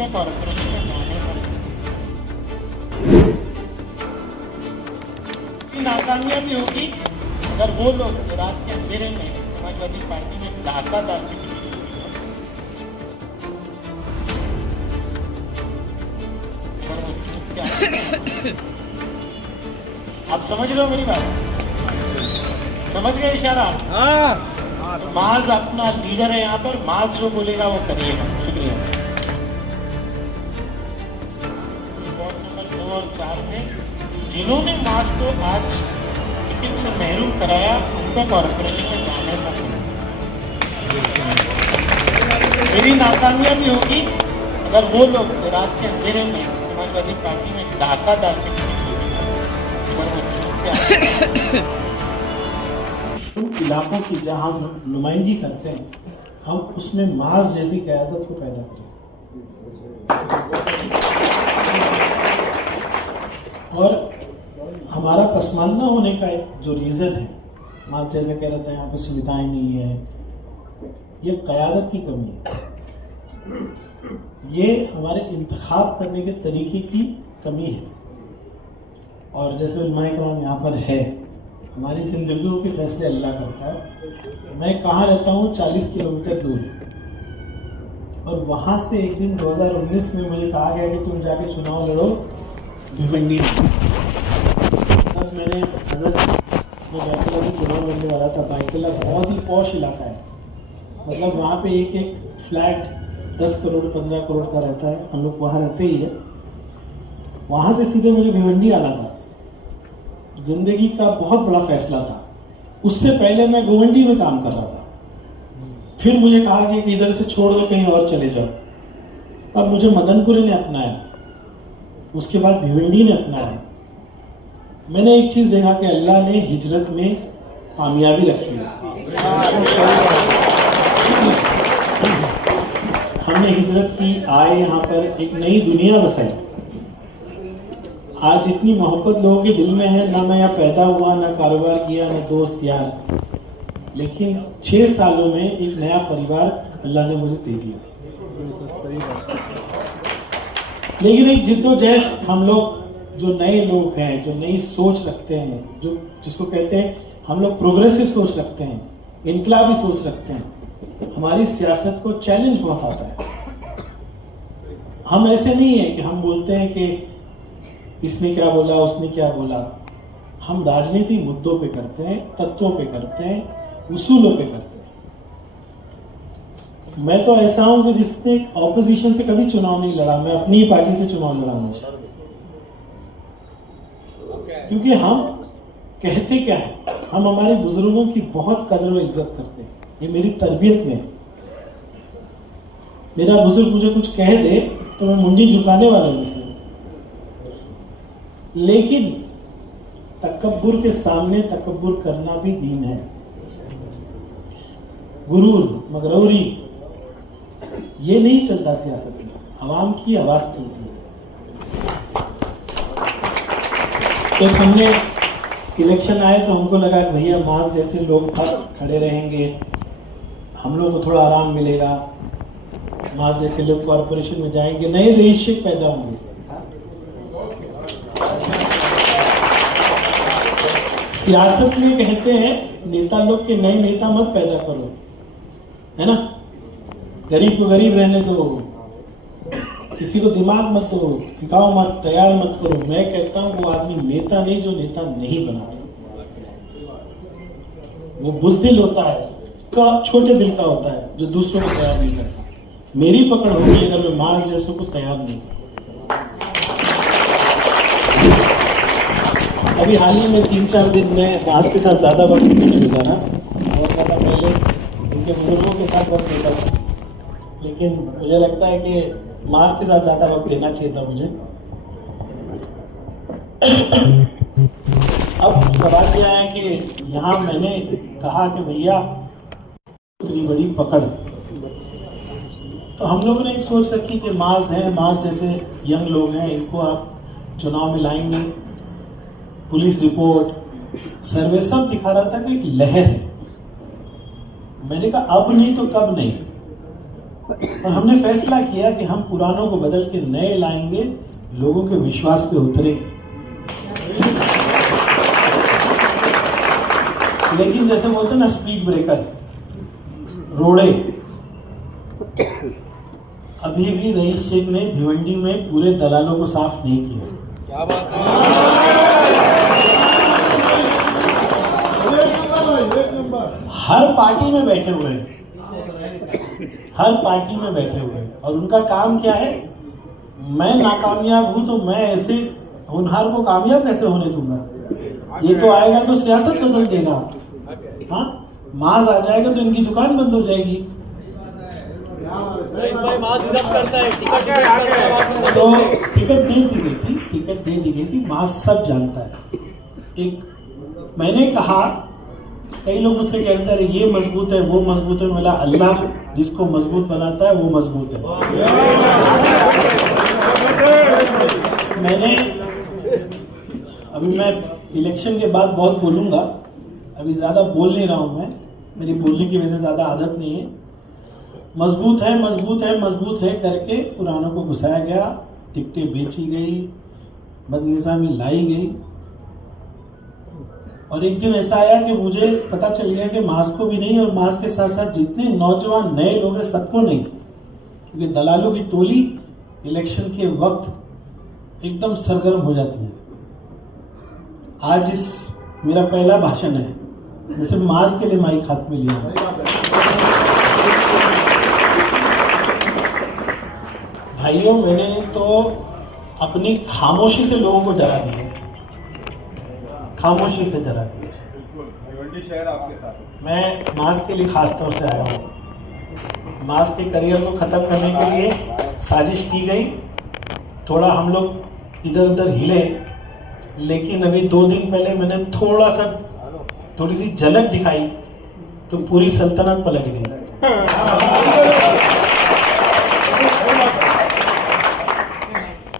उनको कॉर्पोरेशन में जाने पड़ते। नाकामयाबी होगी अगर वो लोग रात के अंधेरे में समाजवादी पार्टी में डाका डाल के आप समझ रहे हो मेरी बात? समझ गए इशारा? माज अपना लीडर है यहाँ पर, माज जो बोलेगा वो करिएगा। शुक्रिया। वॉर्ड नंबर 2 और 4 में जिन्होंने माज को आज टिकट से महरूम कराया उनको कॉर्पोरेशन में जाने पड़े। मेरी नाकामयाबी होगी अगर वो लोग रात के अंधेरे में समाजवादी पार्टी में डाका डाल के इलाकों की जहां हम नुमाइंदगी करते हैं, हम उसमें मास जैसी क़यादत को पैदा करें। और हमारा पसमानदा होने का एक जो रीज़न है, मास जैसे कह रहे थे यहाँ पे सुविधाएं नहीं है, ये क़यादत की कमी है, ये हमारे इंतखाब करने के तरीके की कमी है। और जैसे उलमाए किराम यहाँ पर है, हमारी जिंदगियों के फैसले अल्लाह करता है। मैं कहाँ रहता हूँ 40 किलोमीटर दूर, और वहाँ से एक दिन 2019 में मुझे कहा गया कि तुम जाके चुनाव लड़ो भिवंडी में। तब मैंने हजरत में बैतूल में चुनाव लड़ने वाला था। बाइकला बहुत ही पॉश इलाका है, मतलब वहाँ पे एक एक फ्लैट 10 करोड़ 15 करोड़ का रहता है, हम लोग वहाँ रहते ही है। वहाँ से सीधे मुझे भिवंडी आना था, जिंदगी का बहुत बड़ा फैसला था। उससे पहले मैं गोवंडी में काम कर रहा था, फिर मुझे कहा कि इधर से छोड़ दो, कहीं और चले जाओ। तब मुझे मदनपुरी ने अपनाया, उसके बाद भिवंडी ने अपनाया। मैंने एक चीज देखा कि अल्लाह ने हिजरत में कामयाबी रखी है। हमने हिजरत की, आए यहाँ पर, एक नई दुनिया बसाई। आज जितनी मोहब्बत लोगों के दिल में है, ना मैं यहाँ पैदा हुआ, ना कारोबार किया, ना दोस्त यार, लेकिन 6 सालों में एक नया परिवार अल्लाह ने मुझे दे दिया। लेकिन एक जिद्दोजहद, हम लोग जो नए लोग हैं, जो नई सोच रखते हैं, जो जिसको कहते हैं हम लोग प्रोग्रेसिव सोच रखते हैं, इनकलाबी सोच रखते हैं, हमारी सियासत को चैलेंज बहुत आता है। हम ऐसे नहीं है कि हम बोलते हैं कि इसने क्या बोला, उसने क्या बोला। हम राजनीति मुद्दों पे करते हैं, तत्वों पे करते हैं, उसूलों पे करते हैं। मैं तो ऐसा हूं कि जिसने ऑपोजिशन से कभी चुनाव नहीं लड़ा, मैं अपनी ही पार्टी से चुनाव लड़ा हमेशा। क्योंकि हम कहते क्या है, हम हमारे बुजुर्गों की बहुत कदर और इज्जत करते हैं। ये मेरी तरबियत में है। मेरा बुजुर्ग मुझे कुछ कह दे तो मैं मुंडी झुकाने वालों में से। लेकिन तकब्बुर के सामने तकब्बुर करना भी दीन है। गुरूर, मगरूरी, ये नहीं चलता सियासत में। आवाम की आवाज चलती है। तो हमने इलेक्शन आए तो हमको लगा कि भैया मास जैसे लोग खड़े रहेंगे, हम लोग को थोड़ा आराम मिलेगा, मास जैसे लोग कॉर्पोरेशन में जाएंगे, नए रईस पैदा होंगे। सियासत में कहते हैं नेता लोग के नए नेता मत पैदा करो, है ना, गरीब को गरीब रहने दो, किसी को दिमाग मत दो, सिखाओ मत, तैयार मत करो। मैं कहता हूं वो आदमी नेता नहीं जो नेता नहीं बनाता, वो बुज़दिल होता है, छोटे दिल का होता है, जो दूसरों को तैयार नहीं करता। मेरी पकड़ होगी अगर मैं मास जैसों को तैयार नहीं करूं। अभी हाल ही में 3-4 दिन में मास के साथ ज़्यादा वक्त नहीं गुजारा, बहुत ज़्यादा पहले इनके बुजुर्गों के साथ वक्त देता था, लेकिन मुझे लगता है कि मास के साथ ज़्यादा वक्त देना चाहिए था मुझे। अब सवाल यह है कि यहाँ मैंने कहा कि भैया इतनी बड़ी पकड़, तो हम लोगों ने एक सोच रखी कि मास है, मास जैसे यंग लोग हैं, इनको आप चुनाव में लाएंगे। पुलिस रिपोर्ट, सर्वे सब दिखा रहा था कि एक लहर है। मैंने कहा अब नहीं तो कब नहीं। और हमने फैसला किया कि हम पुरानों को बदल के नए लाएंगे, लोगों के विश्वास पे उतरेंगे। लेकिन जैसे बोलते हैं ना, स्पीड ब्रेकर, रोड़े, अभी भी रईस शेख ने भिवंडी में पूरे दलालों को साफ नहीं किया। क्या बात है। हर पार्टी में बैठे हुए हैं, हर पार्टी में बैठे हुए हैं, और उनका काम क्या है? मैं नाकामयाब हूं तो मैं ऐसे होनहार को कामयाब कैसे होने दूंगा? ये तो आएगा तो सियासत बदल देगा। हाँ, माज आ जाएगा तो इनकी दुकान बंद हो जाएगी। तो टिकट दे दी गई थी, माज सब जानता है। एक मैंने कहा, कई लोग मुझसे कह रहे थे ये मजबूत है, वो मजबूत है। बोला अल्लाह जिसको मजबूत बनाता है वो मजबूत है। मैंने अभी मैं इलेक्शन के बाद बहुत बोलूंगा, अभी ज्यादा बोल नहीं रहा हूं मैं, मेरी बोलने की वजह से ज्यादा आदत नहीं है। मजबूत है मजबूत है मजबूत है करके पुरानों को घुसाया गया, टिकटें बेची गई, बदनिज़ामी लाई गई। और एक दिन ऐसा आया कि मुझे पता चल गया कि मास को भी नहीं, और मास के साथ साथ जितने नौजवान नए लोग हैं सबको नहीं, क्योंकि दलालों की टोली इलेक्शन के वक्त एकदम सरगर्म हो जाती है। आज इस मेरा पहला भाषण है, जैसे मास के लिए माइक हाथ में लिया। भाइयों, मैंने तो अपनी खामोशी से लोगों को डरा दिया, खामोशी से डरा दिया। शहर आपके साथ मैं मास के लिए खास तौर से आया हूँ। मास के करियर को खत्म करने के लिए साजिश की गई, थोड़ा हम लोग इधर उधर हिले, लेकिन अभी 2 दिन पहले मैंने थोड़ी सी झलक दिखाई तो पूरी सल्तनत पलट गई।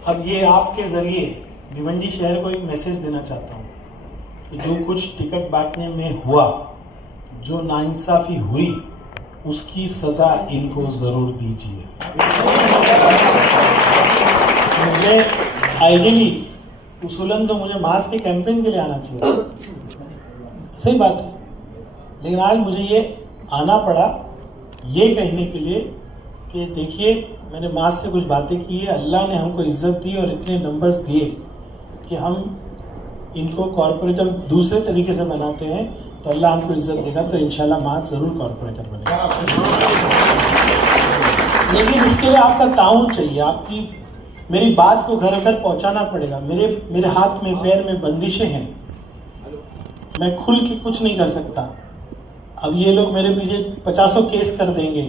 अब ये आपके जरिए भिवंडी शहर को एक मैसेज देना चाहता हूँ कि जो कुछ टिकट बांटने में हुआ, जो नाइंसाफी हुई, उसकी सजा इनको जरूर दीजिए। मुझे आइडियली उसूलन तो मुझे मास के कैंपेन के लिए आना चाहिए, सही बात है, लेकिन आज मुझे ये आना पड़ा ये कहने के लिए कि देखिए, मैंने मास से कुछ बातें की है, अल्लाह ने हमको इज्जत दी और इतने नंबर्स दिए कि हम इनको कॉर्पोरेटर दूसरे तरीके से बनाते हैं, तो अल्लाह हमको इज्जत देगा, तो इंशाल्लाह मास जरूर कॉर्पोरेटर बनेगा। लेकिन इसके लिए आपका ताउन चाहिए, आपकी मेरी बात को घर घर पहुंचाना पड़ेगा। मेरे हाथ में पैर में बंदिशें हैं, मैं खुल के कुछ नहीं कर सकता। अब ये लोग मेरे पीछे 50 केस कर देंगे,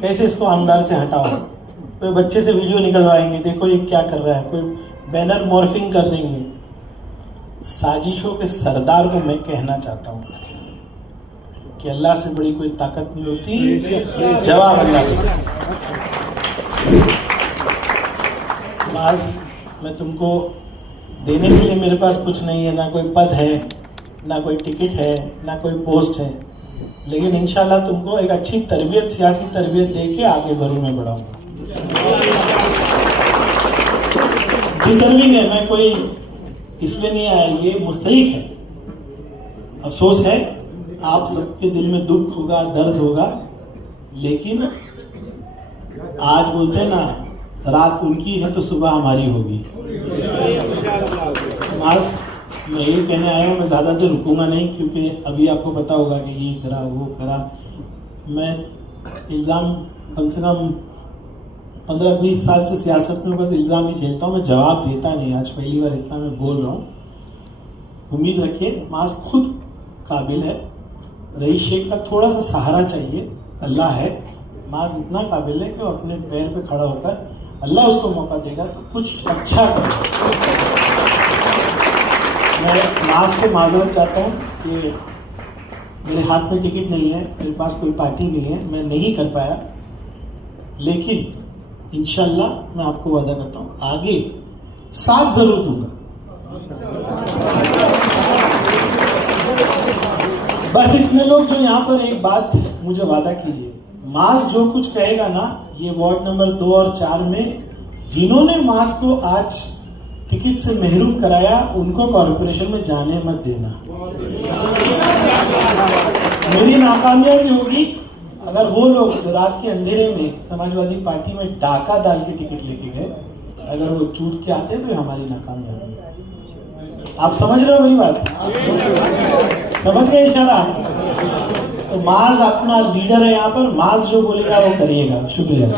कैसे इसको आमदार से हटाओ, कोई बच्चे से वीडियो निकलवाएंगे, देखो ये क्या कर रहा है, कोई बैनर मॉर्फिंग कर देंगे। साजिशों के सरदार को मैं कहना चाहता हूँ कि अल्लाह से बड़ी कोई ताकत नहीं होती, जवाब अल्लाह से। बस मैं तुमको देने के लिए मेरे पास कुछ नहीं है, ना कोई पद है, ना कोई टिकट है, ना कोई पोस्ट है, लेकिन इंशाल्लाह तुमको एक अच्छी तरबियत, सियासी तरबियत दे के आगे जरूर मैं बढ़ाऊंगा। डिजर्विंग है, मैं कोई इसलिए नहीं आया, ये मुस्तहिक है। अफसोस है, आप सबके दिल में दुख होगा, दर्द होगा, लेकिन आज बोलते हैं ना, रात उनकी है तो सुबह हमारी होगी। मास मैं ये कहने आया हूँ, मैं ज़्यादा देर रुकूंगा नहीं, क्योंकि अभी आपको पता होगा कि ये करा वो करा। मैं इल्ज़ाम कम से कम 15-20 साल से सियासत में बस इल्ज़ाम ही झेलता हूँ, मैं जवाब देता नहीं। आज पहली बार इतना मैं बोल रहा हूँ। उम्मीद रखिए, मास खुद काबिल है, रईस शेख का थोड़ा सा सहारा चाहिए, अल्लाह है। मास इतना काबिल है कि वो अपने पैर पे खड़ा होकर, अल्लाह उसको मौका देगा तो कुछ अच्छा करेगा। मैं मास से माजरत चाहता हूँ कि मेरे हाथ में टिकट नहीं है, मेरे पास कोई पार्टी नहीं है, मैं नहीं कर पाया, लेकिन इंशाल्लाह मैं आपको वादा करता हूँ आगे साथ जरूर दूंगा। बस इतने लोग जो यहाँ पर एक बात मुझे वादा कीजिए, मास जो कुछ कहेगा ना, ये वार्ड नंबर 2 और 4 में जिन्होंने मास को आज टिकट से महरूम कराया, उनको कॉर्पोरेशन में जाने मत देना। मेरी नाकामयाबी होगी अगर वो लोग जो रात के अंधेरे में समाजवादी पार्टी में डाका डाल के टिकट लेके गए, अगर वो छूट के आते तो ये हमारी नाकामयाबी है। आप समझ रहे हो मेरी बात? समझ गए इशारा? तो माज अपना लीडर है यहाँ पर, माज जो बोलेगा वो करिएगा। शुक्रिया।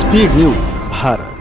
Speed news Bharat.